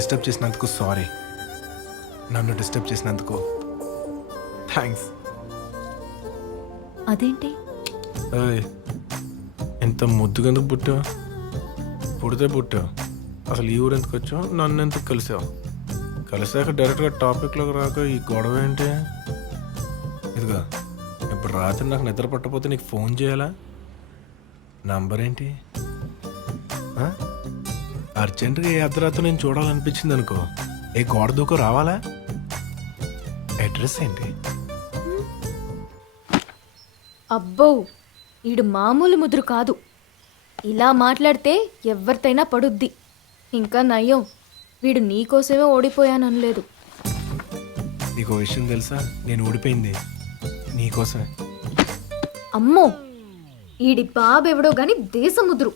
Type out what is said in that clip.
Disturb చేసినందుకు sorry. నన్ను disturb చేసినందుకు థ్యాంక్స్. అదేంటి? ఏయ్, ఇంత ముద్దుగా ఎందుకు పుట్టావు? పుడితే పుట్టావు. అసలు ఈ ఊరు ఎందుకు వచ్చావు? నన్ను ఎందుకు కలిసావు? కలిసాక డైరెక్ట్గా టాపిక్లోకి రాక ఈ గొడవ ఏంటి? ఇదిగా ఇప్పుడు రాత్రి నాకు నిద్ర పట్టకపోతే నీకు ఫోన్ చేయాలా? నంబర్ ఏంటి? ఆ? అర్జెంటుగా ఏ అర్ధరాత్రి నేను చూడాలనిపించింది అనుకో, ఏ గోడ దూకో రావాలా? అడ్రస్ ఏంటి? అబ్బో, ఈడు మామూలు ముదురు కాదు. ఇలా మాట్లాడితే ఎవరితైనా పడుద్ది. ఇంకా నయ్యం, వీడు నీకోసమే ఓడిపోయాననలేదు. నీకు విషయం తెలుసా? నేను ఓడిపోయింది నీకోసమే. అమ్మో, ఈడి బాబెవడో గాని దేశముద్రు.